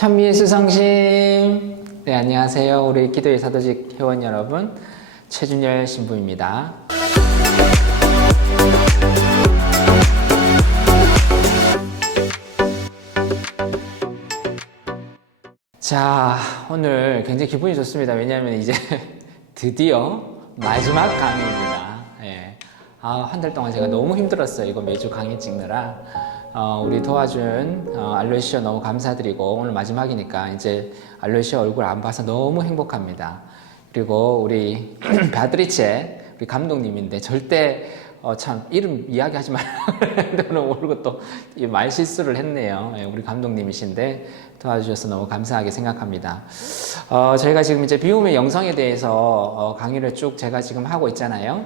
찬미의 수성심. 네, 안녕하세요. 우리 기도의 사도직 회원 여러분, 최준열 신부입니다. 자, 오늘 굉장히 기분이 좋습니다. 왜냐하면 이제 드디어 마지막 강의입니다. 예. 한 달 동안 제가 너무 힘들었어요. 이거 매주 강의 찍느라. 우리 도와준 알로시오 너무 감사드리고, 오늘 마지막이니까 이제 알로시오 얼굴 안 봐서 너무 행복합니다. 그리고 우리 베아트리체 우리 감독님인데 절대 참 이름 이야기하지 말라고 했는데 오늘 모르고 또 말 실수를 했네요. 예, 우리 감독님이신데 도와주셔서 너무 감사하게 생각합니다. 저희가 지금 이제 비움의 영성에 대해서 강의를 쭉 제가 지금 하고 있잖아요.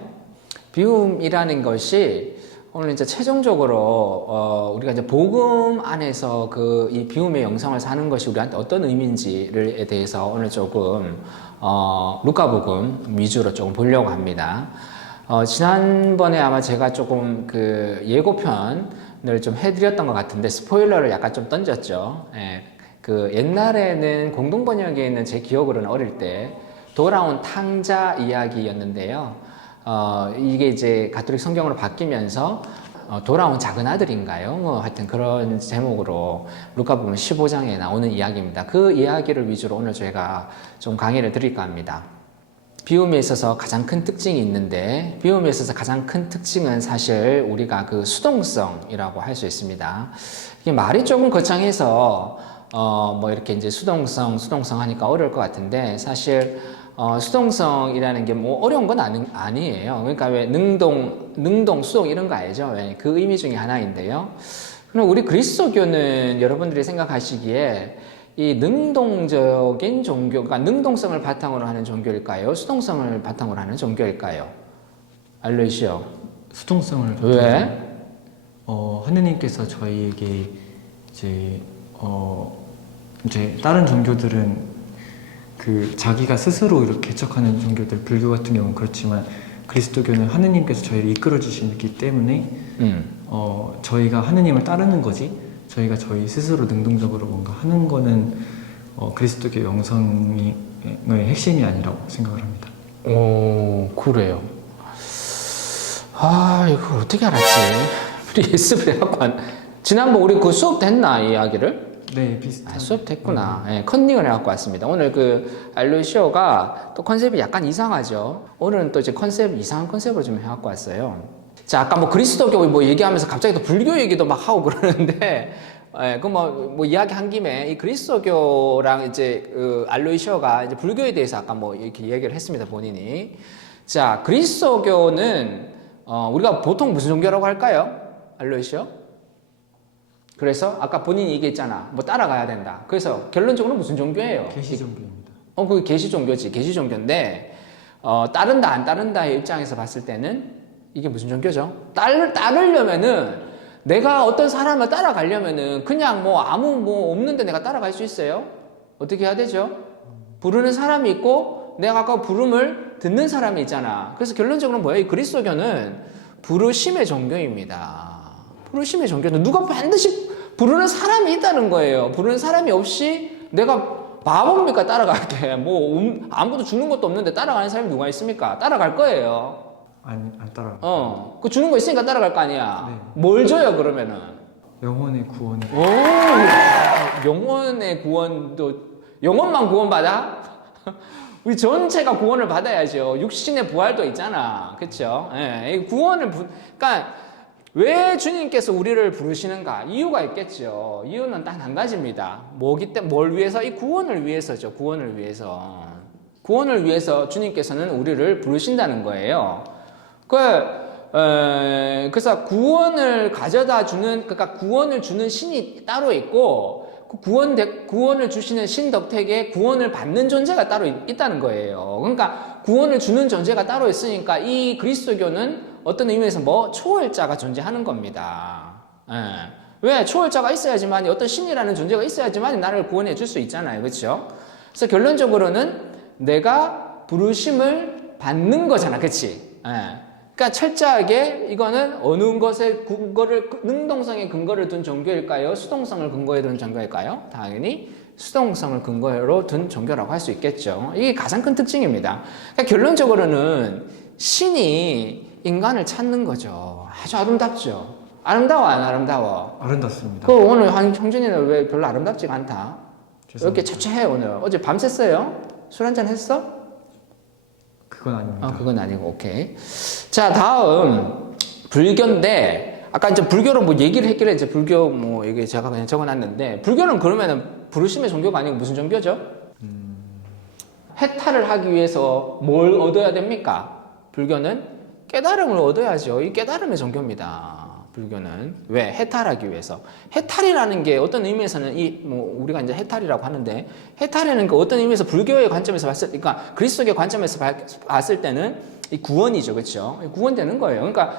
비움이라는 것이 오늘 이제 최종적으로 우리가 이제 복음 안에서 이 비움의 영성을 사는 것이 우리한테 어떤 의미인지에 대해서 오늘 조금 루카복음 위주로 조금 보려고 합니다. 지난번에 아마 제가 조금 그 예고편을 좀 해드렸던 것 같은데 스포일러를 약간 좀 던졌죠. 예, 그 옛날에는 공동번역에 있는 제 기억으로는 어릴 때 돌아온 탕자 이야기였는데요. 이게 이제 가톨릭 성경으로 바뀌면서 돌아온 작은 아들인가요? 뭐 하여튼 그런 제목으로 루카복음 15장에 나오는 이야기입니다. 그 이야기를 위주로 오늘 저희가 좀 강의를 드릴까 합니다. 비움에 있어서 가장 큰 특징이 있는데, 비움에 있어서 가장 큰 특징은 사실 우리가 그 수동성이라고 할 수 있습니다. 이게 말이 조금 거창해서 뭐 이렇게 이제 수동성 하니까 어려울 것 같은데, 사실 수동성이라는 게 뭐 어려운 건 아니에요. 그러니까 왜 능동, 수동 이런 거 알죠? 그 의미 중에 하나인데요. 그럼 우리 그리스도교는 여러분들이 생각하시기에 이 능동적인 종교, 그러니까 능동성을 바탕으로 하는 종교일까요? 수동성을 바탕으로 하는 종교일까요? 알려주시오. 수동성을 왜? 하느님께서 저희에게 이제 다른 종교들은 그 자기가 스스로 이렇게 개척하는 종교들, 불교 같은 경우는 그렇지만 그리스도교는 하느님께서 저희를 이끌어 주시기 때문에 저희가 하느님을 따르는 거지, 저희가 저희 스스로 능동적으로 뭔가 하는 거는 그리스도교 영성의 핵심이 아니라고 생각을 합니다. 오, 그래요. 이거 어떻게 알았지? 우리 예습을 해갖고 지난번 우리 그 수업 됐나, 이 이야기를? 네, 비슷한. 수업 됐구나. 네, 컨닝을 해갖고 왔습니다. 오늘 그 알로시오가 또 컨셉이 약간 이상하죠. 오늘은 또 이제 이상한 컨셉으로 좀 해갖고 왔어요. 자, 아까 뭐 그리스도교 뭐 얘기하면서 갑자기 또 불교 얘기도 막 하고 그러는데, 뭐 이야기 한 김에 이 그리스도교랑 이제 알로시오가 이제 불교에 대해서 아까 뭐 이렇게 얘기를 했습니다, 본인이. 자, 그리스도교는 우리가 보통 무슨 종교라고 할까요? 알로시오? 그래서 아까 본인이 얘기했잖아. 뭐 따라가야 된다. 그래서 결론적으로 무슨 종교예요? 계시 종교입니다. 그게 계시 종교지. 계시 종교인데, 따른다, 안 따른다의 입장에서 봤을 때는 이게 무슨 종교죠? 따르려면은 내가 어떤 사람을 따라가려면은 그냥 뭐 아무 뭐 없는데 내가 따라갈 수 있어요? 어떻게 해야 되죠? 부르는 사람이 있고 내가 아까 부름을 듣는 사람이 있잖아. 그래서 결론적으로 뭐예요? 이 그리스도교는 부르심의 종교입니다. 부르심의 종교는 누가 반드시 부르는 사람이 있다는 거예요. 부르는 사람이 없이 내가 바보입니까? 따라갈게. 아무것도 주는 것도 없는데 따라가는 사람이 누가 있습니까? 따라갈 거예요. 안 따라갑니다. 그 주는 거 있으니까 따라갈 거 아니야. 네. 뭘 줘요, 그러면은? 영혼의 구원. 영혼의 구원도, 영혼만 구원받아? 우리 전체가 구원을 받아야죠. 육신의 부활도 있잖아. 그쵸? 이 구원을, 그러니까, 왜 주님께서 우리를 부르시는가? 이유가 있겠죠. 이유는 딱 한 가지입니다. 뭘 위해서? 이 구원을 위해서죠. 구원을 위해서. 구원을 위해서 주님께서는 우리를 부르신다는 거예요. 그래서 구원을 가져다 주는, 그러니까 구원을 주는 신이 따로 있고, 구원을 주시는 신 덕택에 구원을 받는 존재가 따로 있다는 거예요. 그러니까 구원을 주는 존재가 따로 있으니까 이 그리스도교는 어떤 의미에서 초월자가 존재하는 겁니다. 왜? 초월자가 있어야지만, 어떤 신이라는 존재가 있어야지만 나를 구원해 줄 수 있잖아요. 그렇죠? 그래서 결론적으로는 내가 부르심을 받는 거잖아. 그치? 그러니까 철저하게 이거는 어느 것의 능동성의 근거를 둔 종교일까요? 수동성을 근거에 둔 종교일까요? 당연히 수동성을 근거로 둔 종교라고 할 수 있겠죠. 이게 가장 큰 특징입니다. 그러니까 결론적으로는 신이 인간을 찾는 거죠. 아주 아름답죠. 아름다워, 안 아름다워? 아름답습니다. 오늘 형준이는 왜 별로 아름답지가 않다? 죄송합니다. 이렇게 처체해, 오늘. 어제 밤샜어요? 술 한잔 했어? 그건 아닙니다. 그건 아니고, 오케이. 자, 다음, 불교인데, 아까 이제 불교로 뭐 얘기를 했길래 이제 불교 뭐 이게 제가 그냥 적어놨는데, 불교는 그러면은 부르심의 종교가 아니고 무슨 종교죠? 해탈을 하기 위해서 뭘 얻어야 됩니까? 불교는 깨달음을 얻어야죠. 이 깨달음의 종교입니다. 불교는. 왜? 해탈하기 위해서. 해탈이라는 게 어떤 의미에서는 우리가 이제 해탈이라고 하는데, 해탈이라는 게 어떤 의미에서 불교의 관점에서 그러니까 그리스도교의 관점에서 봤을 때는 이 구원이죠. 그렇죠? 구원되는 거예요. 그러니까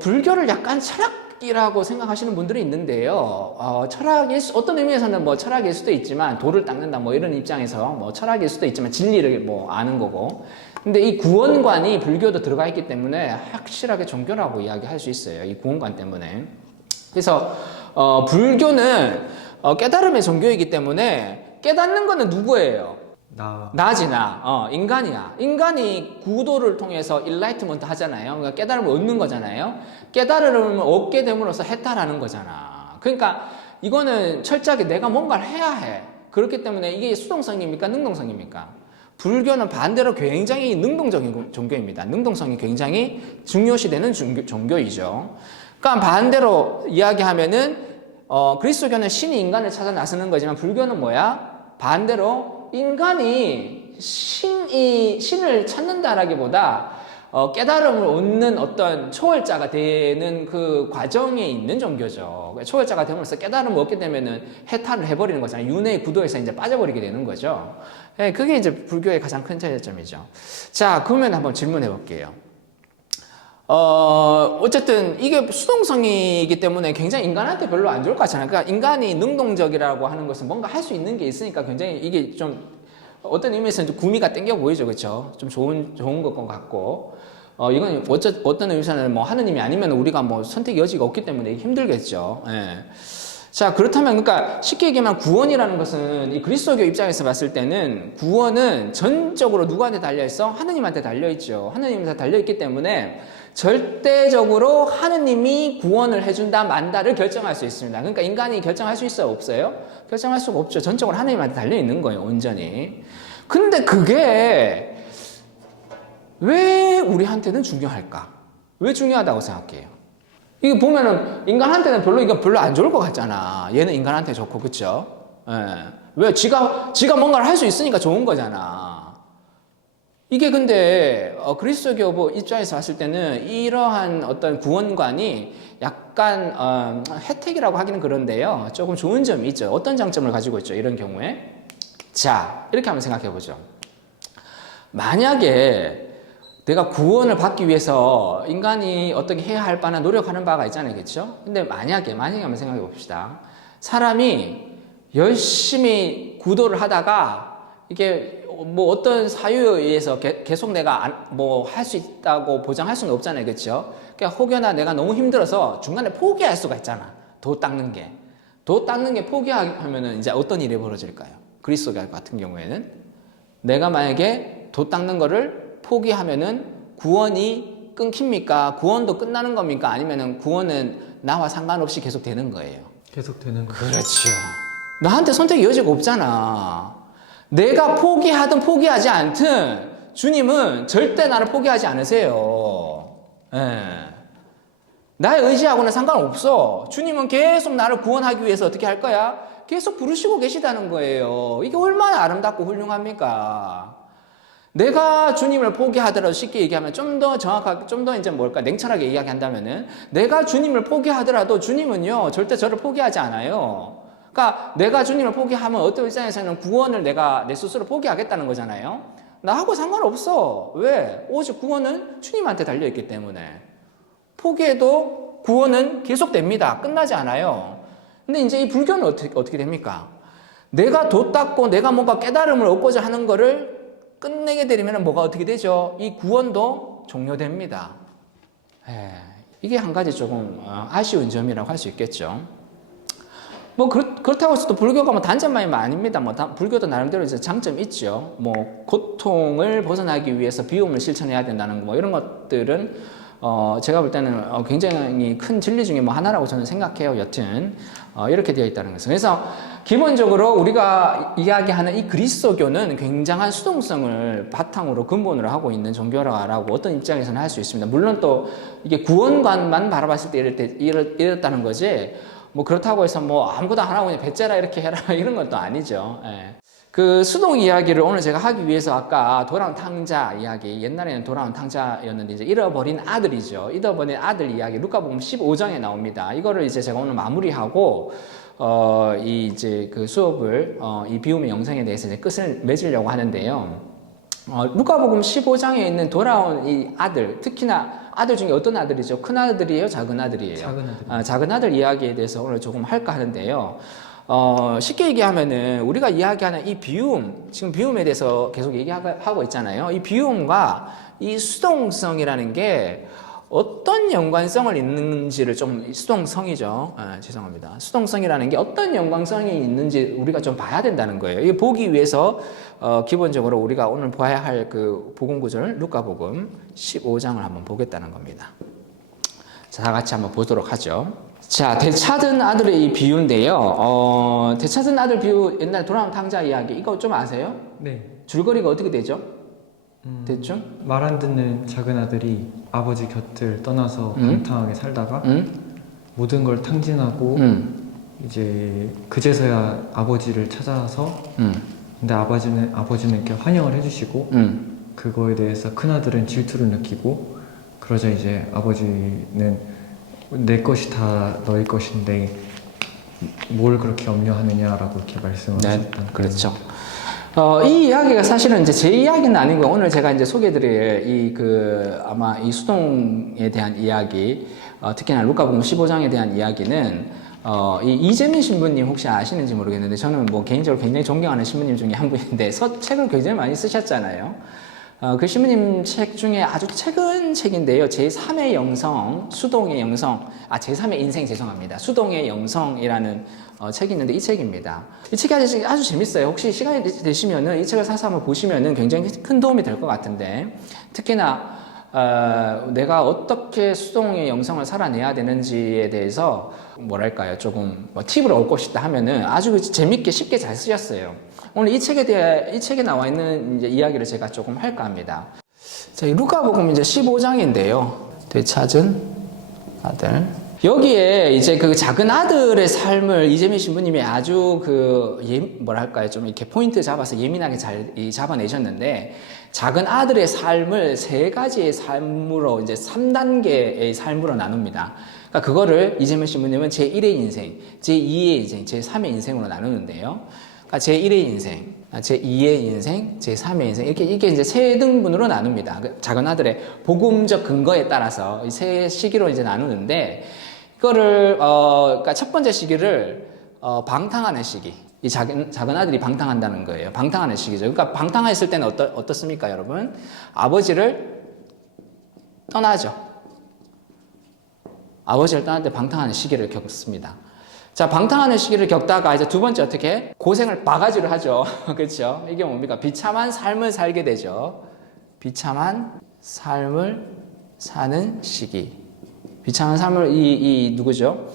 불교를 약간 철학이라고 생각하시는 분들이 있는데요. 어떤 의미에서는 뭐 철학일 수도 있지만, 돌을 닦는다 뭐 이런 입장에서 뭐 철학일 수도 있지만 진리를 뭐 아는 거고. 근데 이 구원관이 불교도 들어가 있기 때문에 확실하게 종교라고 이야기할 수 있어요. 이 구원관 때문에. 그래서 불교는 깨달음의 종교이기 때문에 깨닫는 거는 누구예요? 나지 나. 인간이야. 인간이 구도를 통해서 일라이트먼트 하잖아요. 그러니까 깨달음을 얻는 거잖아요. 깨달음을 얻게 됨으로써 해탈하는 거잖아. 그러니까 이거는 철저하게 내가 뭔가를 해야 해. 그렇기 때문에 이게 수동성입니까? 능동성입니까? 불교는 반대로 굉장히 능동적인 종교입니다. 능동성이 굉장히 중요시되는 종교이죠. 그러니까 반대로 이야기하면은 그리스도교는 신이 인간을 찾아 나서는 거지만 불교는 뭐야? 반대로 인간이 신을 찾는다라기보다 깨달음을 얻는 어떤 초월자가 되는 그 과정에 있는 종교죠. 초월자가 되면서 깨달음을 얻게 되면은 해탈을 해버리는 거잖아요. 윤회의 구도에서 이제 빠져버리게 되는 거죠. 네, 그게 이제 불교의 가장 큰 차이점이죠. 자, 그러면 한번 질문해 볼게요. 어쨌든 이게 수동성이기 때문에 굉장히 인간한테 별로 안 좋을 것 같잖아요. 그러니까 인간이 능동적이라고 하는 것은 뭔가 할 수 있는 게 있으니까 굉장히 이게 좀 어떤 의미에서는 구미가 땡겨 보이죠. 그렇죠? 좀 좋은 것 같고. 이건 어떤 의미에서는 뭐 하느님이 아니면 우리가 뭐 선택 여지가 없기 때문에 힘들겠죠. 예. 자, 그렇다면 그러니까 쉽게 얘기하면 구원이라는 것은 이 그리스도교 입장에서 봤을 때는 구원은 전적으로 누구한테 달려 있어? 하느님한테 달려 있죠. 하느님한테 달려 있기 때문에 절대적으로 하느님이 구원을 해준다 만다를 결정할 수 있습니다. 그러니까 인간이 결정할 수 있어요? 없어요? 결정할 수가 없죠. 전적으로 하느님한테 달려 있는 거예요. 온전히. 근데 그게 왜 우리한테는 중요할까? 왜 중요하다고 생각해요? 이게 보면은 인간한테는 이거 별로 안 좋을 것 같잖아. 얘는 인간한테 좋고, 그쵸? 예. 왜? 지가 뭔가를 할 수 있으니까 좋은 거잖아. 이게 근데 그리스도교 입장에서 봤을 때는 이러한 어떤 구원관이 약간 혜택이라고 하기는 그런데요. 조금 좋은 점이 있죠. 어떤 장점을 가지고 있죠? 이런 경우에. 자, 이렇게 한번 생각해 보죠. 만약에 내가 구원을 받기 위해서 인간이 어떻게 해야 할 바나 노력하는 바가 있잖아요. 그렇죠? 근데 만약에 한번 생각해 봅시다. 사람이 열심히 구도를 하다가 이게 뭐 어떤 사유에 의해서 계속 내가 뭐 할 수 있다고 보장할 수는 없잖아요. 그렇죠? 그러니까 혹여나 내가 너무 힘들어서 중간에 포기할 수가 있잖아. 도 닦는 게 포기하면은 이제 어떤 일이 벌어질까요? 그리스도교 같은 경우에는 내가 만약에 도 닦는 거를 포기하면은 구원이 끊깁니까? 구원도 끝나는 겁니까? 아니면은 구원은 나와 상관없이 계속 되는 거예요? 계속 되는 거예요. 그렇죠. 나한테 선택의 여지가 없잖아. 내가 포기하든 포기하지 않든 주님은 절대 나를 포기하지 않으세요. 예. 나의 의지하고는 상관없어. 주님은 계속 나를 구원하기 위해서 어떻게 할 거야? 계속 부르시고 계시다는 거예요. 이게 얼마나 아름답고 훌륭합니까? 내가 주님을 포기하더라도 쉽게 얘기하면 좀 더 정확하게, 좀 더 이제 냉철하게 이야기한다면은 내가 주님을 포기하더라도 주님은요, 절대 저를 포기하지 않아요. 그러니까 내가 주님을 포기하면 어떤 입장에서는 구원을 내가 내 스스로 포기하겠다는 거잖아요. 나하고 상관없어. 왜? 오직 구원은 주님한테 달려있기 때문에. 포기해도 구원은 계속됩니다. 끝나지 않아요. 근데 이제 이 불교는 어떻게 됩니까? 내가 도 닦고 내가 뭔가 깨달음을 얻고자 하는 거를 끝내게 되면 뭐가 어떻게 되죠? 이 구원도 종료됩니다. 이게 한 가지 조금 아쉬운 점이라고 할 수 있겠죠. 뭐 그렇다고 해서 또 불교가 뭐 단점만이 아닙니다. 뭐 불교도 나름대로 이제 장점이 있죠. 뭐 고통을 벗어나기 위해서 비움을 실천해야 된다는 거, 뭐 이런 것들은 제가 볼 때는 굉장히 큰 진리 중에 뭐 하나라고 저는 생각해요. 여튼 이렇게 되어 있다는 것은. 그래서 기본적으로 우리가 이야기하는 이 그리스도교는 굉장한 수동성을 바탕으로 근본으로 하고 있는 종교라고 어떤 입장에서는 할 수 있습니다. 물론 또 이게 구원관만 바라봤을 때 이렇다는 거지, 뭐 그렇다고 해서 뭐 아무것도 안 하고 그냥 배째라 이렇게 해라 이런 것도 아니죠. 예. 그 수동 이야기를 오늘 제가 하기 위해서 아까 돌아온 탕자 이야기, 옛날에는 돌아온 탕자였는데 이제 잃어버린 아들이죠. 잃어버린 아들 이야기, 루카복음 15장에 나옵니다. 이거를 이제 제가 오늘 마무리하고 이 이제 그 수업을 이 비움의 영성에 대해서 이제 끝을 맺으려고 하는데요. 루카복음 15장에 있는 돌아온 이 아들, 특히나 아들 중에 어떤 아들이죠? 큰 아들이에요? 작은 아들이에요? 작은 아들. 작은 아들 이야기에 대해서 오늘 조금 할까 하는데요. 쉽게 얘기하면은 우리가 이야기하는 이 비움, 지금 비움에 대해서 계속 얘기하고 있잖아요. 이 비움과 이 수동성이라는 게 어떤 연관성을 있는지를 좀, 수동성이죠. 죄송합니다. 수동성이라는 게 어떤 연관성이 있는지 우리가 좀 봐야 된다는 거예요. 이게 보기 위해서 기본적으로 우리가 오늘 봐야 할 그 복음 구절 루카복음 15장을 한번 보겠다는 겁니다. 자, 다 같이 한번 보도록 하죠. 자, 되찾은 아들의 이 비유인데요. 되찾은 아들 비유, 옛날 돌아온 탕자 이야기, 이거 좀 아세요? 네. 줄거리가 어떻게 되죠? 대충? 말 안 듣는 작은 아들이 아버지 곁을 떠나서 방탕하게 살다가 모든 걸 탕진하고 이제 그제서야 아버지를 찾아서 근데 아버지는 이렇게 환영을 해주시고 그거에 대해서 큰 아들은 질투를 느끼고 그러자 이제 아버지는 내 것이 다 너희 것인데 뭘 그렇게 염려하느냐라고 이렇게 말씀을 하셨다. 그렇죠. 이 이야기가 사실은 이제 제 이야기는 아니고 오늘 제가 이제 소개드릴 아마 이 수동에 대한 이야기, 특히나 루카복음 15장에 대한 이야기는 이 이재민 신부님 혹시 아시는지 모르겠는데 저는 뭐 개인적으로 굉장히 존경하는 신부님 중에 한 분인데 책을 굉장히 많이 쓰셨잖아요. 그 신부님 책 중에 아주 최근 책인데요. 제3의 영성, 수동의 영성, 제3의 인생 죄송합니다. 수동의 영성이라는 책이 있는데 이 책입니다. 이 책이 아주 재밌어요. 혹시 시간이 되시면은 이 책을 사서 한번 보시면은 굉장히 큰 도움이 될 것 같은데, 특히나 내가 어떻게 수동의 영성을 살아내야 되는지에 대해서 뭐랄까요, 조금 팁을 얻고 싶다 하면은 아주 재밌게 쉽게 잘 쓰셨어요. 오늘 이 책에 나와 있는 이제 이야기를 제가 조금 할까 합니다. 자, 루카복음 이제 15장인데요. 되찾은 아들. 여기에 이제 그 작은 아들의 삶을 이재민 신부님이 아주 뭐랄까요, 좀 이렇게 포인트 잡아서 예민하게 잘 잡아내셨는데, 작은 아들의 삶을 세 가지의 삶으로 이제 3단계의 삶으로 나눕니다. 그러니까 그거를 이재민 신부님은 제1의 인생, 제2의 인생, 제3의 인생으로 나누는데요. 그러니까 제1의 인생, 제2의 인생, 제3의 인생, 이게 이제 세 등분으로 나눕니다. 작은 아들의 복음적 근거에 따라서 이 세 시기로 이제 나누는데, 이거를, 그러니까 첫 번째 시기를, 방탕하는 시기. 이 작은 아들이 방탕한다는 거예요. 방탕하는 시기죠. 그러니까 방탕했을 때는 어떻습니까, 여러분? 아버지를 떠나죠. 아버지를 떠날 때 방탕하는 시기를 겪습니다. 자, 방탕하는 시기를 겪다가 이제 두 번째 어떻게? 고생을 바가지로 하죠. 그렇죠? 이게 뭡니까? 비참한 삶을 살게 되죠. 비참한 삶을 사는 시기. 비참한 삶을 누구죠?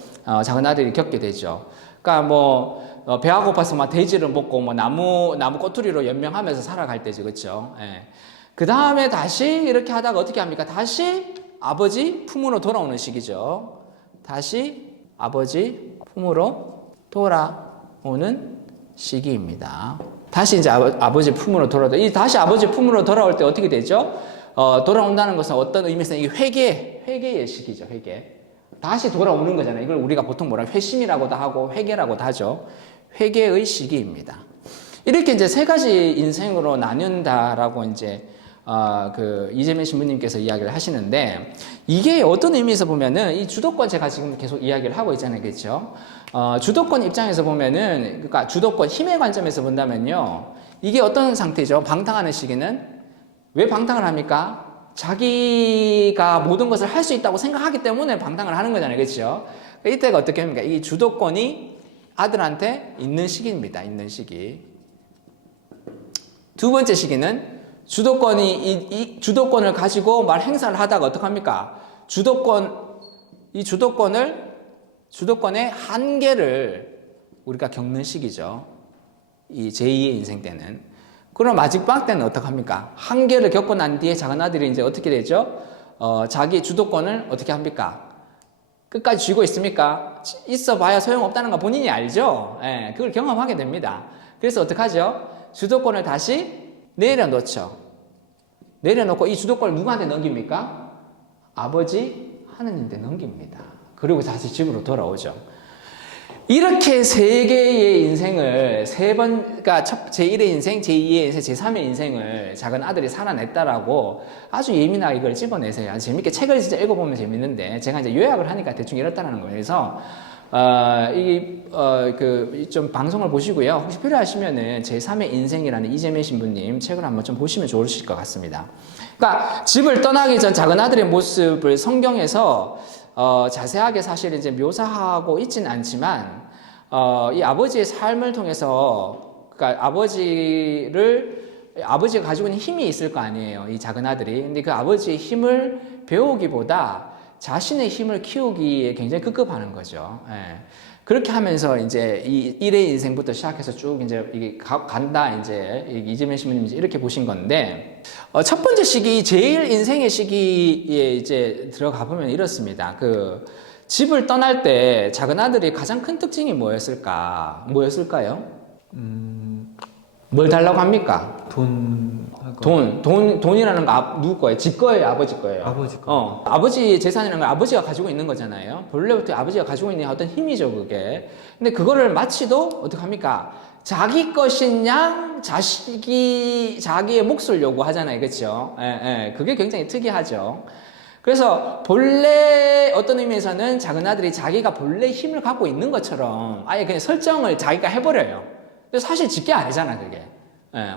작은 아들이 겪게 되죠. 그러니까 배가 고파서 막 돼지를 먹고 나무 꼬투리로 연명하면서 살아갈 때죠. 그렇죠? 예. 그 다음에 다시 이렇게 하다가 어떻게 합니까? 다시 아버지 품으로 돌아오는 시기죠. 다시 아버지 품으로 돌아오는 시기입니다. 다시 이제 아버지 품으로 다시 아버지 품으로 돌아올 때 어떻게 되죠? 돌아온다는 것은 어떤 의미에서 이게 회개의 시기죠, 회개. 다시 돌아오는 거잖아요. 이걸 우리가 보통 회심이라고도 하고 회개라고도 하죠. 회개의 시기입니다. 이렇게 이제 세 가지 인생으로 나눈다라고 이제, 이재민 신부님께서 이야기를 하시는데, 이게 어떤 의미에서 보면은, 이 주도권 제가 지금 계속 이야기를 하고 있잖아요. 그렇죠? 주도권 입장에서 보면은, 그러니까 주도권 힘의 관점에서 본다면요. 이게 어떤 상태죠? 방탕하는 시기는 왜 방탕을 합니까? 자기가 모든 것을 할 수 있다고 생각하기 때문에 방탕을 하는 거잖아요. 그렇죠? 이때가 어떻게 합니까? 이 주도권이 아들한테 있는 시기입니다. 있는 시기. 두 번째 시기는 이 주도권을 가지고 말 행사를 하다가 어떡합니까? 주도권의 한계를 우리가 겪는 시기죠. 이 제2의 인생 때는. 그럼 마지막 때는 어떡합니까? 한계를 겪고 난 뒤에 작은 아들이 이제 어떻게 되죠? 자기 주도권을 어떻게 합니까? 끝까지 쥐고 있습니까? 있어 봐야 소용없다는 거 본인이 알죠? 예, 그걸 경험하게 됩니다. 그래서 어떡하죠? 주도권을 다시 내려놓죠. 내려놓고 이 주도권을 누구한테 넘깁니까? 아버지 하느님한테 넘깁니다. 그리고 다시 집으로 돌아오죠. 이렇게 세 개의 인생을 그러니까 제1의 인생, 제2의 인생, 제3의 인생을 작은 아들이 살아냈다라고 아주 예민하게 이걸 집어내세요. 재밌게 책을 진짜 읽어보면 재밌는데 제가 이제 요약을 하니까 대충 이렇다는 거예요. 그래서 좀 방송을 보시고요. 혹시 필요하시면은 제3의 인생이라는 이재명 신부님 책을 한번 좀 보시면 좋으실 것 같습니다. 그러니까 집을 떠나기 전 작은 아들의 모습을 성경에서 자세하게 사실 이제 묘사하고 있지는 않지만, 이 아버지의 삶을 통해서, 그러니까 아버지가 가지고 있는 힘이 있을 거 아니에요. 이 작은 아들이. 근데 그 아버지의 힘을 배우기보다 자신의 힘을 키우기에 굉장히 급급하는 거죠. 예. 그렇게 하면서 이제 이 일의 인생부터 시작해서 쭉 이제 이게 간다, 이제 이재명 신부님이 이렇게 보신 건데, 첫 번째 시기, 제일 인생의 시기에 이제 들어가 보면 이렇습니다. 집을 떠날 때 작은 아들이 가장 큰 특징이 뭐였을까요? 뭘 달라고 합니까? 돈이라는 거 누구 거예요? 집 거예요? 아버지 거예요? 아버지 거. 아버지 재산이라는 건 아버지가 가지고 있는 거잖아요. 본래부터 아버지가 가지고 있는 어떤 힘이죠, 그게. 근데 그거를 마치도 어떡합니까? 자기 것인 양 자기의 몫을 요구하잖아요. 그렇죠? 그게 굉장히 특이하죠. 그래서 본래 어떤 의미에서는 작은 아들이 자기가 본래 힘을 갖고 있는 것처럼 아예 그냥 설정을 자기가 해버려요. 근데 사실 지 게 아니잖아, 그게.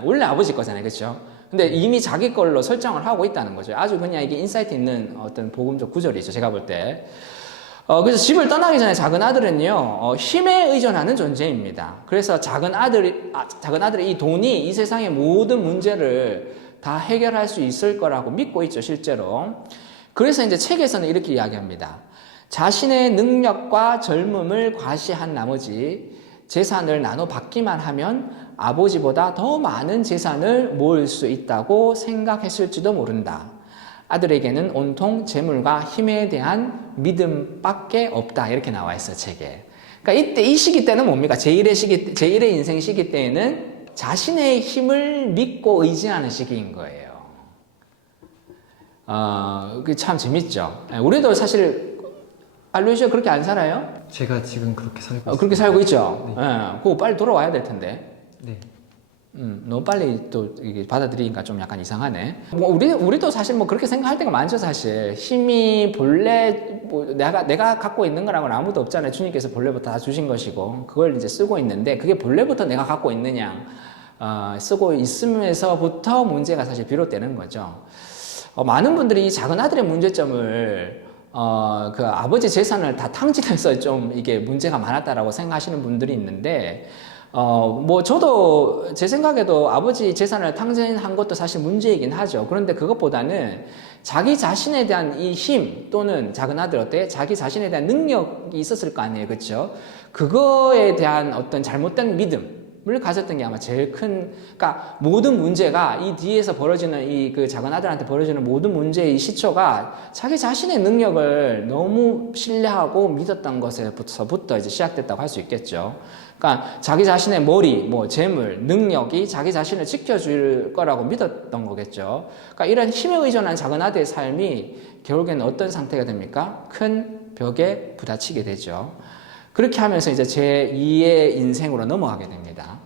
원래 아버지 거잖아요. 그렇죠? 근데 이미 자기 걸로 설정을 하고 있다는 거죠. 아주 그냥 이게 인사이트 있는 어떤 복음적 구절이죠. 제가 볼 때. 그래서 집을 떠나기 전에 작은 아들은요, 힘에 의존하는 존재입니다. 그래서 작은 아들의 이 돈이 이 세상의 모든 문제를 다 해결할 수 있을 거라고 믿고 있죠, 실제로. 그래서 이제 책에서는 이렇게 이야기합니다. 자신의 능력과 젊음을 과시한 나머지 재산을 나눠 받기만 하면 아버지보다 더 많은 재산을 모을 수 있다고 생각했을지도 모른다. 아들에게는 온통 재물과 힘에 대한 믿음밖에 없다. 이렇게 나와 있어, 책에. 그러니까 이 시기 때는 뭡니까? 제1의 인생 시기 때에는 자신의 힘을 믿고 의지하는 시기인 거예요. 그게 참 재밌죠. 우리도 사실, 알루이시아 그렇게 안 살아요? 제가 지금 그렇게 살고 있어요. 그렇게 살고 있죠. 네. 그거 빨리 돌아와야 될 텐데. 네. 너무 빨리 또 이게 받아들이니까 좀 약간 이상하네. 우리도 사실 뭐 그렇게 생각할 때가 많죠, 사실. 힘이 본래, 내가 갖고 있는 거라고는 아무도 없잖아요. 주님께서 본래부터 다 주신 것이고, 그걸 이제 쓰고 있는데, 그게 본래부터 내가 갖고 있느냐, 쓰고 있으면서부터 문제가 사실 비롯되는 거죠. 많은 분들이 이 작은 아들의 문제점을, 그 아버지 재산을 다 탕진해서 좀 이게 문제가 많았다라고 생각하시는 분들이 있는데, 저도 제 생각에도 아버지 재산을 탕진한 것도 사실 문제이긴 하죠. 그런데 그것보다는 자기 자신에 대한 이 힘 또는 작은 아들 어때? 자기 자신에 대한 능력이 있었을 거 아니에요. 그렇죠? 그거에 대한 어떤 잘못된 믿음을 가졌던 게 아마 제일 그러니까 모든 문제가 이 뒤에서 벌어지는 그 작은 아들한테 벌어지는 모든 문제의 시초가 자기 자신의 능력을 너무 신뢰하고 믿었던 것에서부터 이제 시작됐다고 할 수 있겠죠. 그러니까 자기 자신의 머리, 재물, 능력이 자기 자신을 지켜줄 거라고 믿었던 거겠죠. 그러니까 이런 힘에 의존한 작은 아들의 삶이 결국에는 어떤 상태가 됩니까? 큰 벽에 부딪히게 되죠. 그렇게 하면서 이제 제2의 인생으로 넘어가게 됩니다.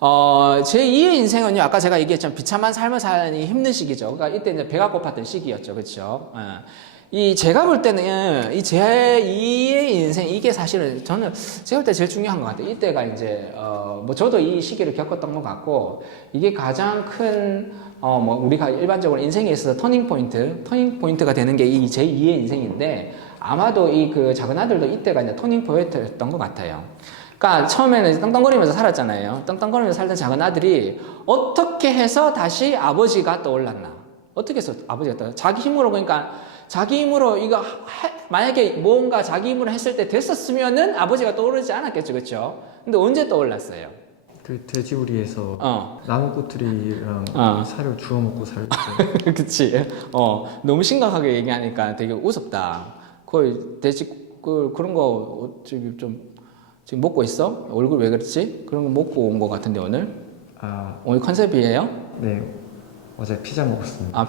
제2의 인생은요, 아까 제가 얘기했지만 비참한 삶을 사는 힘든 시기죠. 그러니까 이때 이제 배가 고팠던 시기였죠. 그렇죠? 제가 볼 때는 이 제2의 인생, 이게 사실은 제가 볼 때 제일 중요한 것 같아요. 이때가 이제, 저도 이 시기를 겪었던 것 같고, 이게 가장 큰, 우리가 일반적으로 인생에 있어서 터닝 포인트가 되는 게 이 제2의 인생인데, 아마도 이 그 작은 아들도 이때가 이제 터닝 포인트였던 것 같아요. 그러니까 처음에는 떵떵거리면서 살았잖아요. 떵떵거리면서 살던 작은 아들이 어떻게 해서 다시 아버지가 떠올랐나? 어떻게 해서 아버지가 떠올랐나? 자기 힘으로, 그러니까 자기 힘으로 만약에 뭔가 자기 힘으로 했을 때 됐었으면은 아버지가 떠오르지 않았겠죠, 그렇죠? 근데 언제 떠올랐어요? 그 돼지우리에서 어. 나무꼬투리랑 사료 주워 먹고 살 때. 그치. 너무 심각하게 얘기하니까 되게 우습다. 거의 돼지, 그런 거, 지금 먹고 있어? 얼굴 왜 그렇지? 그런 거 먹고 온 거 같은데, 오늘? 오늘 컨셉이에요? 네, 어제 피자 먹었습니다.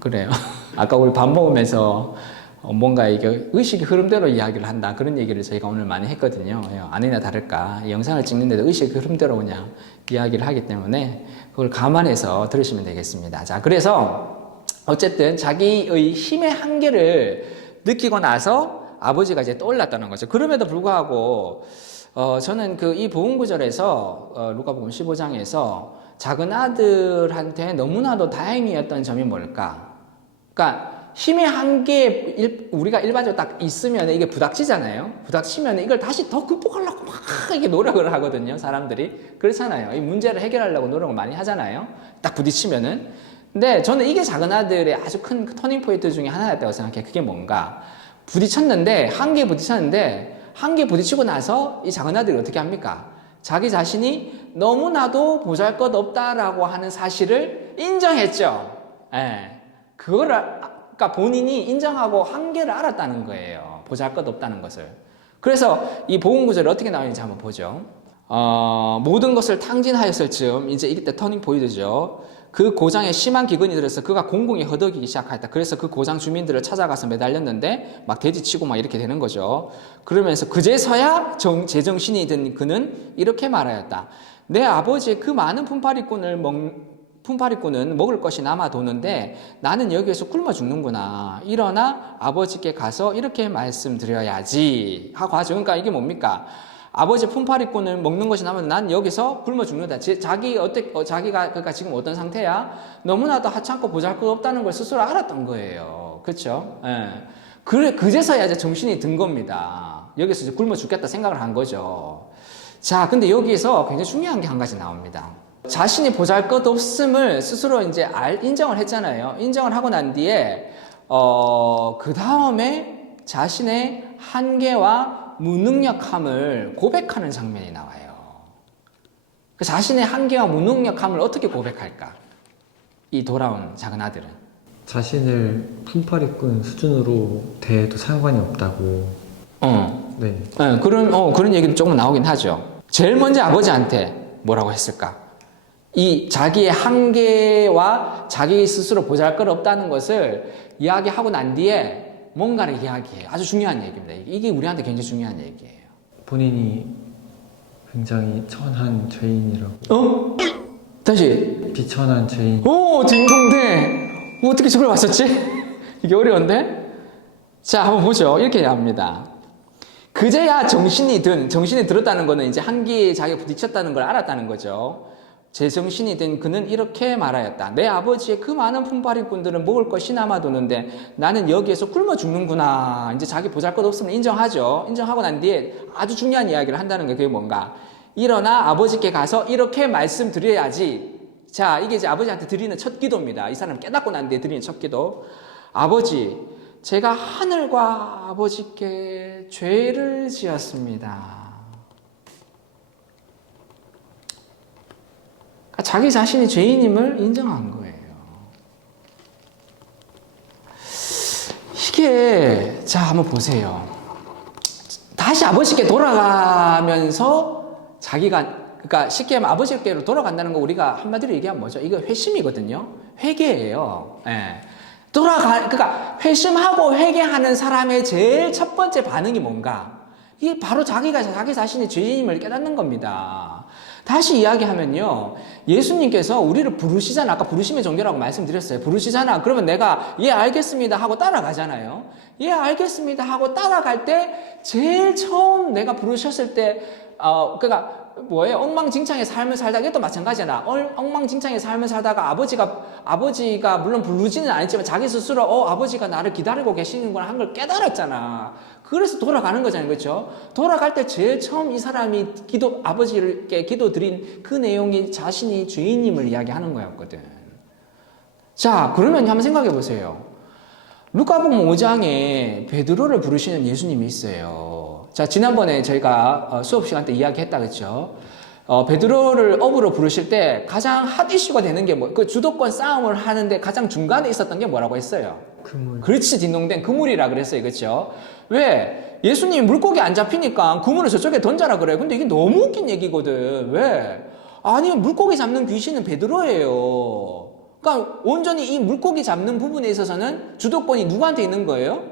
그래요. 아까 우리 밥 먹으면서 뭔가 이게 의식의 흐름대로 이야기를 한다. 그런 얘기를 저희가 오늘 많이 했거든요. 아니나 다를까. 이 영상을 찍는데도 의식의 흐름대로 그냥 이야기를 하기 때문에 그걸 감안해서 들으시면 되겠습니다. 자, 그래서 어쨌든 자기의 힘의 한계를 느끼고 나서 아버지가 이제 떠올랐다는 거죠. 그럼에도 불구하고, 저는 이 복음 구절에서, 루카복음 15장에서 작은 아들한테 너무나도 다행이었던 점이 뭘까? 그러니까, 힘의 한계에 우리가 일반적으로 딱 있으면 이게 부닥치잖아요. 부닥치면 이걸 다시 더 극복하려고 막 이렇게 노력을 하거든요, 사람들이. 그렇잖아요. 이 문제를 해결하려고 노력을 많이 하잖아요. 딱 부딪히면은. 근데 저는 이게 작은 아들의 아주 큰 터닝 포인트 중에 하나였다고 생각해요. 그게 뭔가? 한계에 부딪혔는데, 한계에 부딪히고 나서 이 작은 아들이 어떻게 합니까? 자기 자신이 너무나도 보잘것 없다라고 하는 사실을 인정했죠. 예. 그러니까 본인이 인정하고 한계를 알았다는 거예요. 보잘것 없다는 것을. 그래서 이 복음 구절이 어떻게 나오는지 한번 보죠. 모든 것을 탕진하였을 즈음, 이제 이때 터닝 포인트죠. 그 고장에 심한 기근이 들어서 그가 공공이 허덕이기 시작했다. 그래서 그 고장 주민들을 찾아가서 매달렸는데 막 돼지치고 막 이렇게 되는 거죠. 그러면서 그제서야 제정신이 든 그는 이렇게 말하였다. 내 아버지의 그 많은 품팔이꾼은 먹을 것이 남아 도는데 나는 여기에서 굶어 죽는구나. 일어나 아버지께 가서 이렇게 말씀드려야지 하고 하죠. 그러니까 이게 뭡니까? 아버지 품팔이꾼을 먹는 것이 나면 난 여기서 굶어 죽는다. 자기가 그러니까 지금 어떤 상태야? 너무나도 하찮고 보잘것없다는 걸 스스로 알았던 거예요. 그렇죠? 예. 그제서야 이제 정신이 든 겁니다. 여기서 이제 굶어 죽겠다 생각을 한 거죠. 자, 근데 여기서 굉장히 중요한 게 한 가지 나옵니다. 자신이 보잘것없음을 스스로 이제 인정을 했잖아요. 인정을 하고 난 뒤에 그 다음에 자신의 한계와 무능력함을 고백하는 장면이 나와요. 그 자신의 한계와 무능력함을 어떻게 고백할까? 이 돌아온 작은 아들은 자신을 품팔이꾼 수준으로 대해도 상관이 없다고. 네. 그런 얘기도 조금 나오긴 하죠. 제일 먼저 아버지한테 뭐라고 했을까? 이 자기의 한계와 자기 스스로 보잘것없다는 것을 이야기하고 난 뒤에 뭔가를 이야기해요. 아주 중요한 얘기입니다. 이게 우리한테 굉장히 중요한 얘기예요. 본인이 굉장히 천한 죄인이라고. 다시. 비천한 죄인. 딩동대. 어떻게 저걸 맞췄지? 이게 어려운데? 자, 한번 보죠. 이렇게 합니다. 그제야 정신이 들었다는 거는 이제 한계에 자기가 부딪혔다는 걸 알았다는 거죠. 제정신이 된 그는 이렇게 말하였다. 내 아버지의 그 많은 품팔이꾼들은 먹을 것이 남아도는데 나는 여기에서 굶어 죽는구나. 이제 자기 보잘것없음을 인정하죠. 인정하고 난 뒤에 아주 중요한 이야기를 한다는 게 그게 뭔가. 일어나 아버지께 가서 이렇게 말씀드려야지. 자, 이게 이제 아버지한테 드리는 첫 기도입니다. 이 사람 깨닫고 난 뒤에 드리는 첫 기도. 아버지, 제가 하늘과 아버지께 죄를 지었습니다. 자기 자신이 죄인임을 인정한 거예요. 이게, 자, 한번 보세요. 다시 아버지께 돌아가면서 그러니까 쉽게 하면 아버지께로 돌아간다는 거 우리가 한마디로 얘기하면 뭐죠? 이거 회심이거든요. 회개예요. 예. 그러니까 회심하고 회개하는 사람의 제일 첫 번째 반응이 뭔가? 이게 바로 자기 자신이 죄인임을 깨닫는 겁니다. 다시 이야기하면요. 예수님께서 우리를 부르시잖아. 아까 부르심의 종교라고 말씀드렸어요. 부르시잖아. 그러면 내가 예 알겠습니다 하고 따라가잖아요. 예 알겠습니다 하고 따라갈 때 제일 처음 내가 부르셨을 때 그러니까 뭐예요? 엉망진창의 삶을 살다가 이것도 마찬가지잖아. 엉망진창의 삶을 살다가 아버지가 물론 부르지는 않았지만 자기 스스로 아버지가 나를 기다리고 계시는구나 한 걸 깨달았잖아. 그래서 돌아가는 거잖아요. 그렇죠? 돌아갈 때 제일 처음 이 사람이 아버지께 기도드린 그 내용이 자신이 죄인임을 이야기하는 거였거든. 자, 그러면 한번 생각해 보세요. 루카복음 5장에 베드로를 부르시는 예수님이 있어요. 자, 지난번에 저희가 수업 시간 때 이야기했다, 그렇죠? 베드로를 업으로 부르실 때 가장 핫 이슈가 되는 게 그 주도권 싸움을 하는데 가장 중간에 있었던 게 뭐라고 했어요? 그물. 그렇지, 딩동댕 그물이라 그랬어요, 그렇죠? 왜? 예수님이 물고기 안 잡히니까 그물을 저쪽에 던져라 그래요. 근데 이게 너무 웃긴 얘기거든. 왜? 아니, 물고기 잡는 귀신은 베드로예요. 그러니까 온전히 이 물고기 잡는 부분에 있어서는 주도권이 누구한테 있는 거예요?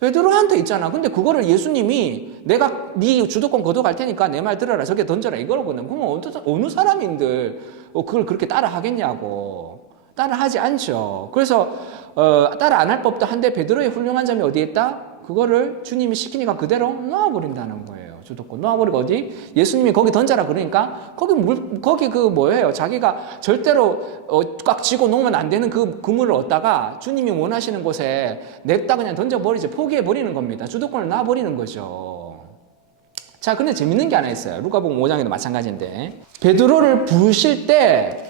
베드로한테 있잖아. 근데 그거를 예수님이 내가 네 주도권 걷어갈 테니까 내 말 들어라. 저게 던져라. 이거로거든. 그러면 어느 사람인들 그걸 그렇게 따라 하겠냐고. 따라 하지 않죠. 그래서 따라 안 할 법도 한데 베드로의 훌륭한 점이 어디에 있다? 그거를 주님이 시키니까 그대로 놓아버린다는 거예요. 주도권 놓아버리고 어디? 예수님이 거기 던져라 그러니까 거기 그 뭐예요? 자기가 절대로 꽉 쥐고 놓으면 안 되는 그 그물을 얻다가 주님이 원하시는 곳에 냅다 그냥 던져버리죠. 포기해버리는 겁니다. 주도권을 놔버리는 거죠. 자, 근데 재밌는 게 하나 있어요. 루카복음 5장에도 마찬가지인데 베드로를 부르실 때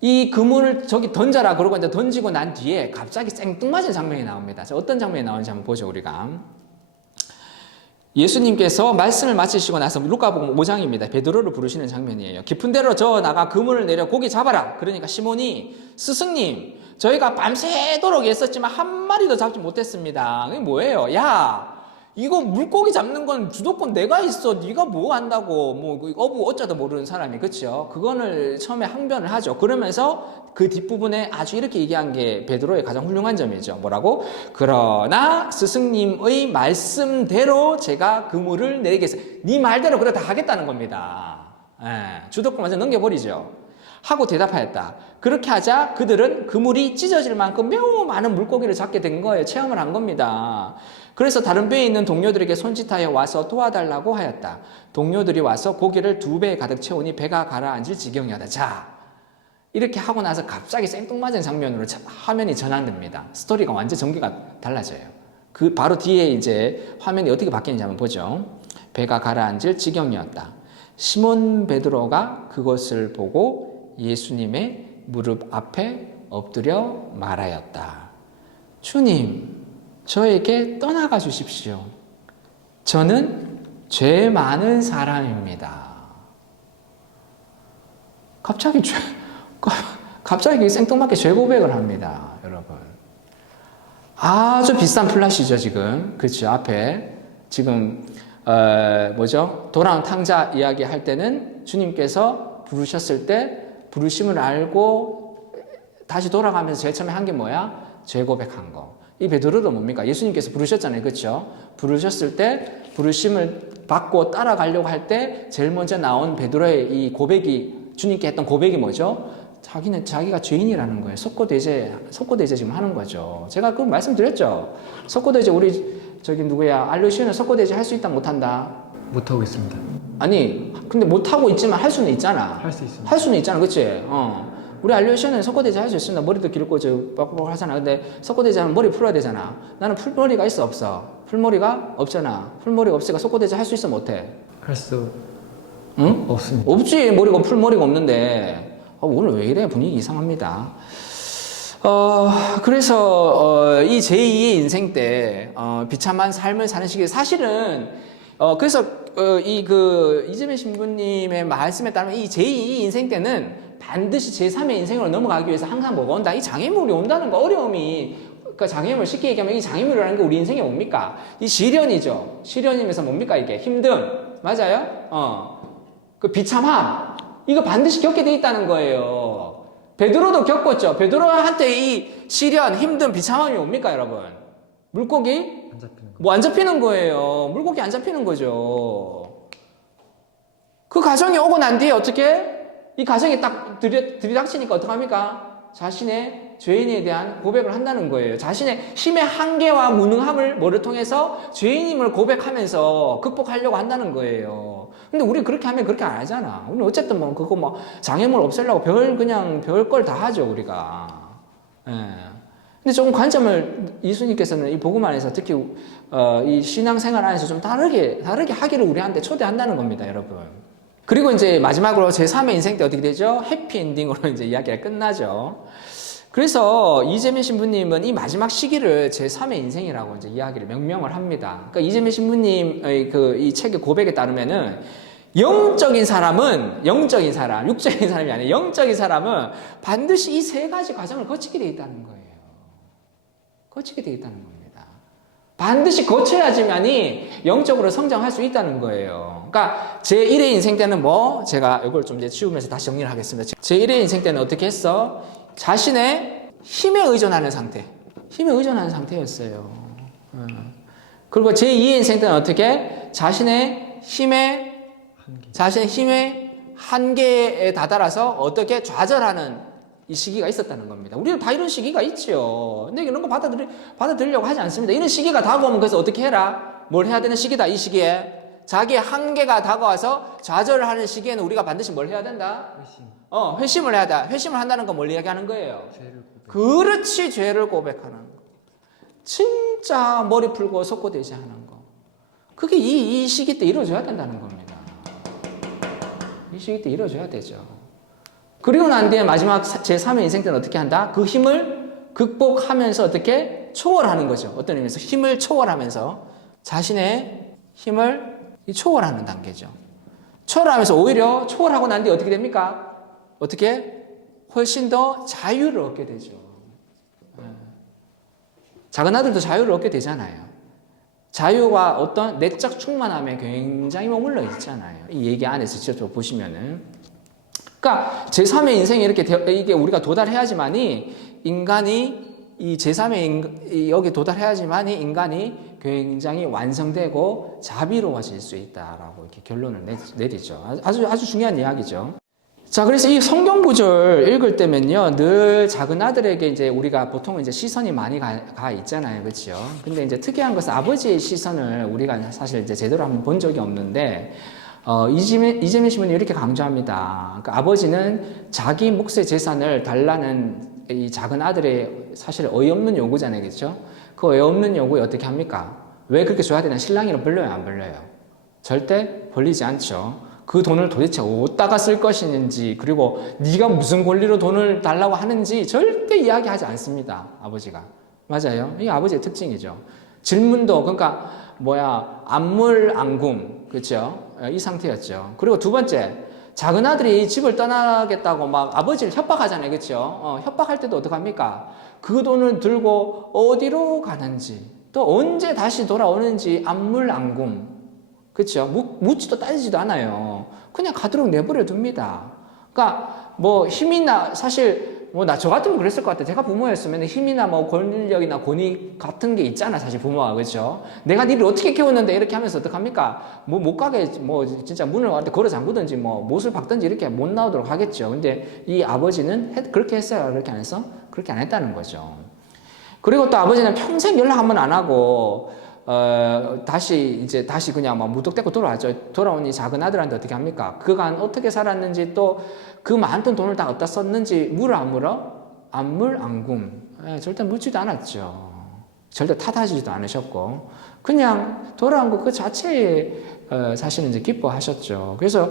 이 그물을 저기 던져라 그러고 이제 던지고 난 뒤에 갑자기 생뚱맞은 장면이 나옵니다. 자, 어떤 장면이 나오는지 한번 보죠, 우리가. 예수님께서 말씀을 마치시고 나서 루카복음 5장입니다. 베드로를 부르시는 장면이에요. 깊은 데로 저 나가 그물을 내려 고기 잡아라. 그러니까 시몬이 스승님, 저희가 밤새도록 애썼지만 한 마리도 잡지 못했습니다. 이게 뭐예요? 야, 이거 물고기 잡는 건 주도권 내가 있어. 네가 뭐 한다고. 뭐 어부 어쩌다 모르는 사람이, 그렇죠? 그거를 처음에 항변을 하죠. 그러면서 그 뒷부분에 아주 이렇게 얘기한 게 베드로의 가장 훌륭한 점이죠. 뭐라고? 그러나 스승님의 말씀대로 제가 그물을 내리겠어요. 네 말대로 그래 다 하겠다는 겁니다. 주도권 완전 넘겨버리죠. 하고 대답하였다. 그렇게 하자 그들은 그물이 찢어질 만큼 매우 많은 물고기를 잡게 된 거예요. 체험을 한 겁니다. 그래서 다른 배에 있는 동료들에게 손짓하여 와서 도와달라고 하였다. 동료들이 와서 고기를 2배에 가득 채우니 배가 가라앉을 지경이었다. 자, 이렇게 하고 나서 갑자기 생뚱맞은 장면으로 화면이 전환됩니다. 스토리가 완전 전개가 달라져요. 그 바로 뒤에 이제 화면이 어떻게 바뀌는지 한번 보죠. 배가 가라앉을 지경이었다. 시몬 베드로가 그것을 보고 예수님의 무릎 앞에 엎드려 말하였다. 주님, 저에게 떠나가 주십시오. 저는 죄 많은 사람입니다. 갑자기 생뚱맞게 죄 고백을 합니다, 여러분. 아주 비싼 플랫이죠, 지금. 그렇죠, 앞에. 지금, 도랑 탕자 이야기 할 때는 주님께서 부르셨을 때 부르심을 알고 다시 돌아가면서 제일 처음에 한 게 뭐야? 죄 고백한 거. 이 베드로도 뭡니까? 예수님께서 부르셨잖아요. 그렇죠? 부르셨을 때 부르심을 받고 따라가려고 할 때 제일 먼저 나온 베드로의 이 고백이 주님께 했던 고백이 뭐죠? 자기가 죄인이라는 거예요. 속고대제 지금 하는 거죠. 제가 그 말씀드렸죠. 속고대제 우리 알루시오는 속고대제 할 수 있다 못한다? 못하고 있습니다. 아니, 근데 못하고 있지만 할 수는 있잖아. 할 수 있습니다. 할 수는 있잖아. 그치? 우리 알루시오는 석고대제 할 수 있습니다. 머리도 길고 빡빡 하잖아. 근데 석고대제 하면 머리 풀어야 되잖아. 나는 풀머리가 있어 없어? 풀머리가 없잖아. 풀머리가 없으니까 석고대제 할 수 있어 못해? 할 수 응? 없습니다. 없지. 풀머리가 없는데. 오늘 왜 이래? 분위기 이상합니다. 그래서 이 제2의 인생 때 비참한 삶을 사는 시기에 사실은 그래서 이재명 신부님의 말씀에 따르면 이 제2의 인생 때는 반드시 제3의 인생으로 넘어가기 위해서 항상 뭐가 온다? 이 장애물이 온다는 거, 어려움이. 그러니까 장애물, 쉽게 얘기하면 이 장애물이라는 게 우리 인생에 뭡니까? 이 시련이죠. 시련이면서 뭡니까 이게? 힘듦. 맞아요? 그 비참함. 이거 반드시 겪게 돼 있다는 거예요. 베드로도 겪었죠. 베드로한테 이 시련, 힘듦, 비참함이 뭡니까 여러분? 물고기? 안 잡히는 거. 뭐 안 잡히는 거예요. 물고기 안 잡히는 거죠. 그 가정이 오고 난 뒤에 어떻게? 이 가정이 딱 들이닥치니까 어떡합니까? 자신의 죄인에 대한 고백을 한다는 거예요. 자신의 힘의 한계와 무능함을 뭐를 통해서 죄인임을 고백하면서 극복하려고 한다는 거예요. 근데 우리 그렇게 하면 그렇게 안 하잖아. 우리 어쨌든 뭐 그거 뭐 장애물 없애려고 그냥 별 걸 다 하죠, 우리가. 예. 근데 조금 관점을 예수님께서는 이 복음 안에서 특히 이 신앙생활 안에서 좀 다르게 하기를 우리한테 초대한다는 겁니다, 여러분. 그리고 이제 마지막으로 제3의 인생 때 어떻게 되죠? 해피엔딩으로 이제 이야기가 끝나죠. 그래서 이재민 신부님은 이 마지막 시기를 제3의 인생이라고 이제 이야기를 명명을 합니다. 그러니까 이재민 신부님의 이 책의 고백에 따르면은 영적인 사람, 육적인 사람이 아니라 영적인 사람은 반드시 이 세 가지 과정을 거치게 되어 있다는 거예요. 거치게 되어 있다는 겁니다. 반드시 거쳐야지만이 영적으로 성장할 수 있다는 거예요. 그러니까 제1의 인생 때는 제가 이걸 좀 이제 치우면서 다시 정리를 하겠습니다. 제1의 인생 때는 어떻게 했어? 자신의 힘에 의존하는 상태였어요. 그리고 제2의 인생 때는 어떻게? 자신의 힘의 한계에 다다라서 어떻게 좌절하는 이 시기가 있었다는 겁니다. 우리는 다 이런 시기가 있죠. 근데 이런 거 받아들이려고 하지 않습니다. 이런 시기가 다가오면 그래서 어떻게 해라? 뭘 해야 되는 시기다, 이 시기에. 자기의 한계가 다가와서 좌절을 하는 시기에는 우리가 반드시 뭘 해야 된다? 회심을 해야 돼. 회심을 한다는 건 뭘 이야기하는 거예요? 그렇지, 죄를 고백하는 거. 진짜 머리 풀고 속고되지 하는 거. 그게 이 시기 때 이루어져야 된다는 겁니다. 이 시기 때 이루어져야 되죠. 그리고 난 뒤에 마지막 제3의 인생 때는 어떻게 한다? 그 힘을 극복하면서 어떻게? 초월하는 거죠. 어떤 의미에서 힘을 초월하면서 자신의 힘을 초월하는 단계죠. 초월하면서 오히려 초월하고 난 뒤에 어떻게 됩니까? 어떻게? 훨씬 더 자유를 얻게 되죠. 작은 아들도 자유를 얻게 되잖아요. 자유와 어떤 내적 충만함에 굉장히 머물러 있잖아요. 이 얘기 안에서 직접 보시면은. 그러니까 제3의 인생에 이게 우리가 도달해야지만이 인간이 이 제3의 여기 도달해야지만이 인간이 굉장히 완성되고 자비로워질 수 있다라고 이렇게 결론을 내리죠. 아주 중요한 이야기죠. 자, 그래서 이 성경 구절 읽을 때면요, 늘 작은 아들에게 이제 우리가 보통 이제 시선이 많이 가 있잖아요. 그렇죠? 근데 이제 특이한 것은 아버지의 시선을 우리가 사실 이제 제대로 한번 본 적이 없는데, 이재민 신부님이 이렇게 강조합니다. 그러니까 아버지는 자기 몫의 재산을 달라는 이 작은 아들의 사실 어이없는 요구잖아요. 그렇죠? 그 어이없는 요구에 어떻게 합니까? 왜 그렇게 줘야 되나? 신랑이로 불러요? 안 불러요? 절대 벌리지 않죠. 그 돈을 도대체 어디다가 쓸 것인지, 그리고 네가 무슨 권리로 돈을 달라고 하는지 절대 이야기하지 않습니다. 아버지가. 맞아요. 이게 아버지의 특징이죠. 질문도 그러니까 안물안굼, 그렇죠? 이 상태였죠. 그리고 두 번째, 작은 아들이 이 집을 떠나겠다고 막 아버지를 협박하잖아요, 그렇죠? 협박할 때도 어떡합니까? 그 돈을 들고 어디로 가는지, 또 언제 다시 돌아오는지 안물안굼, 그렇죠? 묻지도 따지지도 않아요. 그냥 가도록 내버려 둡니다. 그러니까 힘이나 사실 저 같으면 그랬을 것 같아요. 제가 부모였으면 힘이나 권력이나 권위 같은 게 있잖아, 사실 부모가. 그렇죠? 내가 니를 어떻게 키웠는데 이렇게 하면서 어떡합니까? 못 가게 진짜 문을 걸어 잠그든지 못을 박든지 이렇게 못 나오도록 하겠죠. 근데 이 아버지는 그렇게 했어요? 그렇게 안 했어? 그렇게 안 했다는 거죠. 그리고 또 아버지는 평생 연락 한번 안 하고 다시 그냥 무턱대고 돌아왔죠. 돌아온 이 작은 아들한테 어떻게 합니까? 그간 어떻게 살았는지, 또 그 많던 돈을 다 어디다 썼는지 물어 안 물어? 안물안굼. 절대 묻지도 않았죠. 절대 탓하지도 않으셨고, 그냥 돌아온 거 그 자체에 사실은 이제 기뻐하셨죠. 그래서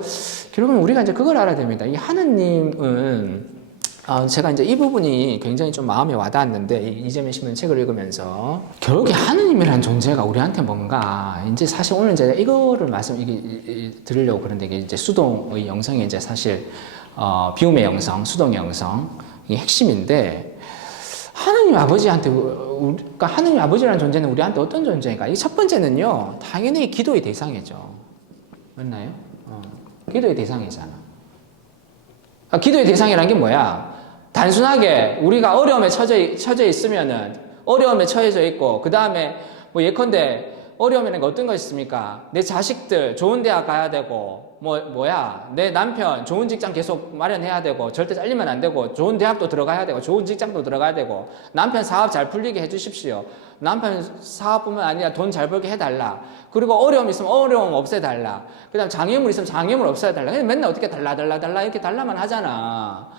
결국은 우리가 이제 그걸 알아야 됩니다. 이 하느님은 제가 이제 이 부분이 굉장히 좀 마음에 와닿았는데, 이재민 신부님 책을 읽으면서 결국에 하느님이라는 존재가 우리한테 뭔가, 이제 사실 오늘 제가 이거를 드리려고 그러는데, 이게 이제 수동의 영성이 이제 사실 비움의 영성, 수동의 영성, 이게 핵심인데, 하느님 아버지한테, 그러니까 하느님 아버지라는 존재는 우리한테 어떤 존재인가? 이 첫 번째는요, 당연히 기도의 대상이죠. 맞나요? 기도의 대상이잖아. 기도의 대상이란 게 뭐야? 단순하게 우리가 어려움에 처져 있으면은, 어려움에 처해져 있고, 그 다음에 예컨대 어려움이라는 게 어떤 것이 있습니까? 내 자식들 좋은 대학 가야 되고, 뭐야, 내 남편 좋은 직장 계속 마련해야 되고, 절대 잘리면 안 되고, 좋은 대학도 들어가야 되고, 좋은 직장도 들어가야 되고, 남편 사업 잘 풀리게 해주십시오. 남편 사업뿐만 아니라 돈 잘 벌게 해달라. 그리고 어려움 있으면 어려움 없애달라. 그 다음 장애물 있으면 장애물 없애달라. 맨날 어떻게 달라 이렇게 달라만 하잖아.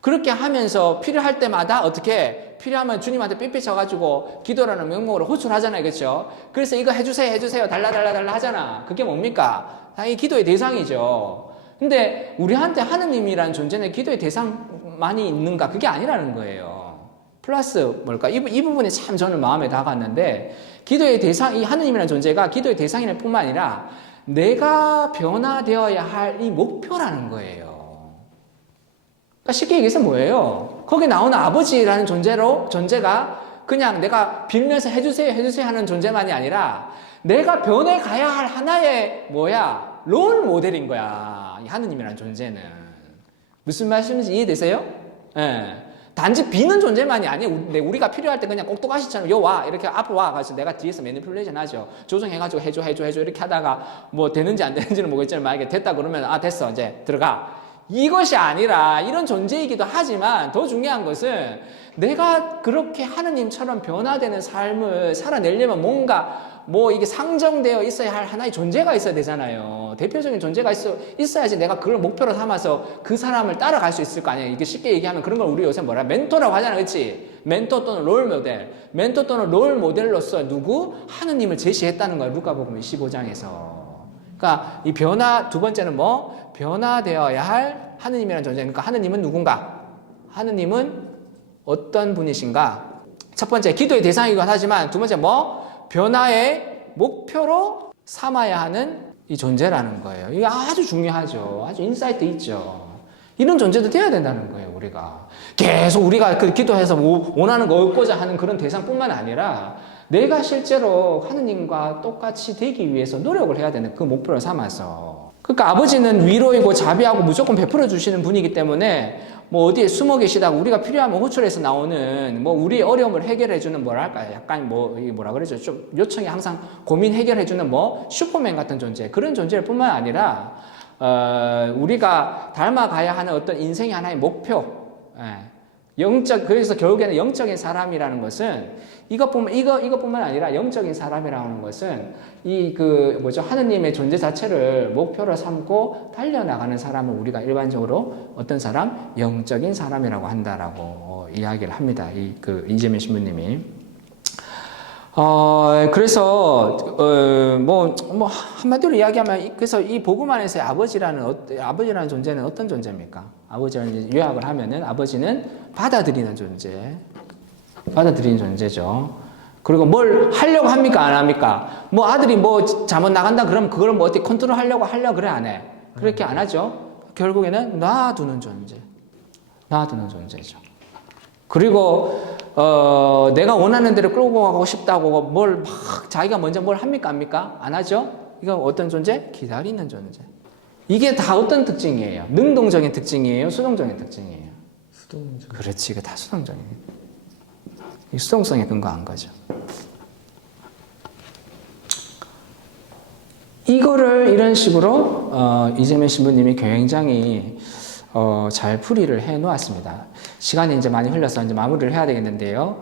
그렇게 하면서 필요할 때마다 어떻게 필요하면 주님한테 삐삐쳐가지고 기도라는 명목으로 호출하잖아요. 그렇죠? 그래서 이거 해주세요. 달라 하잖아. 그게 뭡니까? 당연히 기도의 대상이죠. 근데 우리한테 하느님이란 존재는 기도의 대상만이 있는가? 그게 아니라는 거예요. 플러스 뭘까? 이 부분이 참 저는 마음에 다가왔는데, 기도의 대상, 이 하느님이라는 존재가 기도의 대상일 뿐만 아니라 내가 변화되어야 할 이 목표라는 거예요. 그러니까 쉽게 얘기해서 뭐예요? 거기 나오는 아버지라는 존재가 그냥 내가 빌면서 해주세요 하는 존재만이 아니라 내가 변해가야 할 하나의 롤 모델인 거야. 이 하느님이라는 존재는. 무슨 말씀인지 이해되세요? 예. 단지 비는 존재만이 아니에요. 우리가 필요할 때 그냥 꼭두가시처럼 와 이렇게 앞으로 와 가지고 내가 뒤에서 매니플레이션 하죠. 조정해가지고 해줘 이렇게 하다가 뭐 되는지 안 되는지는 모르겠지만 만약에 됐다 그러면 됐어 이제 들어가. 이것이 아니라 이런 존재이기도 하지만 더 중요한 것은 내가 그렇게 하느님처럼 변화되는 삶을 살아내려면 뭔가 이게 상정되어 있어야 할 하나의 존재가 있어야 되잖아요. 대표적인 존재가 있어야지 내가 그걸 목표로 삼아서 그 사람을 따라갈 수 있을 거 아니에요. 이게 쉽게 얘기하면 그런 걸 우리 요새 멘토라고 하잖아. 그렇지? 멘토 또는 롤 모델. 멘토 또는 롤 모델로서 하느님을 제시했다는 거예요. 루카복음 15장에서. 그러니까 이 두 번째는 변화되어야 할 하느님이라는 존재. 그러니까 하느님은 누군가? 하느님은 어떤 분이신가? 첫 번째 기도의 대상이긴 하지만 두 번째 변화의 목표로 삼아야 하는 이 존재라는 거예요. 이게 아주 중요하죠. 아주 인사이트 있죠. 이런 존재도 돼야 된다는 거예요. 우리가 계속 우리가 기도해서 원하는 거 얻고자 하는 그런 대상뿐만 아니라 내가 실제로 하느님과 똑같이 되기 위해서 노력을 해야 되는 그 목표를 삼아서. 그러니까 아버지는 위로이고 자비하고 무조건 베풀어 주시는 분이기 때문에 어디에 숨어 계시다가 우리가 필요하면 호출해서 나오는 우리의 어려움을 해결해 주는 약간 뭐라 그러죠? 좀 요청이 항상 고민 해결해 주는 슈퍼맨 같은 존재. 그런 존재일 뿐만 아니라 우리가 닮아가야 하는 어떤 인생의 하나의 목표. 그래서 결국에는 영적인 사람이라는 것은 이것뿐만 아니라 영적인 사람이라는 것은 하느님의 존재 자체를 목표로 삼고 달려나가는 사람을 우리가 일반적으로 어떤 사람? 영적인 사람이라고 한다라고 이야기를 합니다. 이재명 신부님이. 그래서, 한마디로 이야기하면, 그래서 이 복음 안에서의 아버지라는 존재는 어떤 존재입니까? 아버지라는 요약을 하면은, 아버지는 받아들이는 존재죠. 그리고 뭘 하려고 합니까? 안 합니까? 아들이 잘못 나간다 그러면 그걸 어떻게 컨트롤 하려고 그래? 안 해? 그렇게 안 하죠. 결국에는 놔두는 존재죠. 그리고 내가 원하는 대로 끌고 가고 싶다고 자기가 먼저 뭘 합니까? 안 합니까? 안 하죠? 이건 어떤 존재? 기다리는 존재. 이게 다 어떤 특징이에요? 능동적인 특징이에요? 수동적인 특징이에요? 수동적. 그렇지, 이거 다 수동적이에요. 이 수동성에 근거한 거죠. 이거를 이런 식으로 이재명 신부님이 굉장히 잘 풀이를 해 놓았습니다. 시간이 이제 많이 흘러서 이제 마무리를 해야 되겠는데요.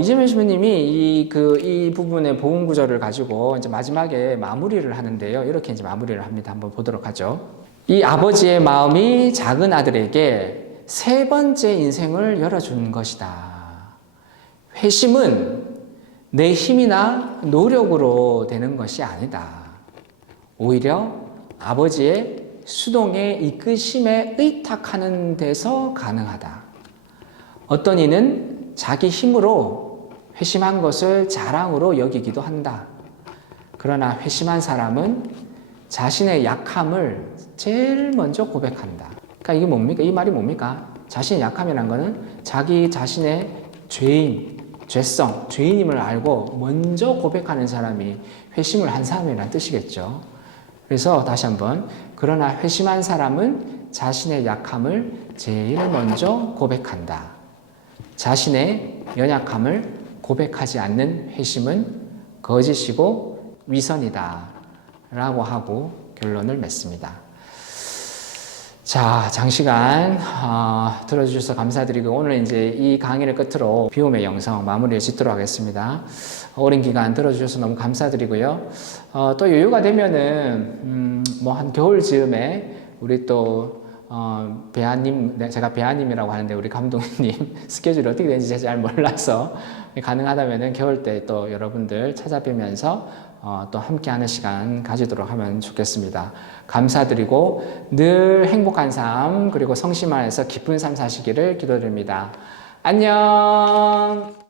이재명 신부님이 이 부분의 복음 구절을 가지고 이제 마지막에 마무리를 하는데요. 이렇게 이제 마무리를 합니다. 한번 보도록 하죠. 이 아버지의 마음이 작은 아들에게 세 번째 인생을 열어준 것이다. 회심은 내 힘이나 노력으로 되는 것이 아니다. 오히려 아버지의 수동의 이끄심에 의탁하는 데서 가능하다. 어떤 이는 자기 힘으로 회심한 것을 자랑으로 여기기도 한다. 그러나 회심한 사람은 자신의 약함을 제일 먼저 고백한다. 그러니까 이게 뭡니까? 이 말이 뭡니까? 자신의 약함이라는 것은 자기 자신의 죄성, 죄인임을 알고 먼저 고백하는 사람이 회심을 한 사람이라는 뜻이겠죠. 그래서 다시 한번, 그러나 회심한 사람은 자신의 약함을 제일 먼저 고백한다. 자신의 연약함을 고백하지 않는 회심은 거짓이고 위선이다 라고 하고 결론을 맺습니다. 자, 장시간 들어주셔서 감사드리고 오늘 이제 이 강의를 끝으로 비움의 영성 마무리를 짓도록 하겠습니다. 오랜 기간 들어주셔서 너무 감사드리고요. 또 여유가 되면은 뭐 한 겨울 즈음에 우리 또 배아님, 제가 배아님이라고 하는데 우리 감독님 스케줄이 어떻게 되는지 제가 잘 몰라서 가능하다면은 겨울 때 또 여러분들 찾아뵈면서 또 함께하는 시간 가지도록 하면 좋겠습니다. 감사드리고 늘 행복한 삶 그리고 성심 안에서 기쁜 삶 사시기를 기도드립니다. 안녕.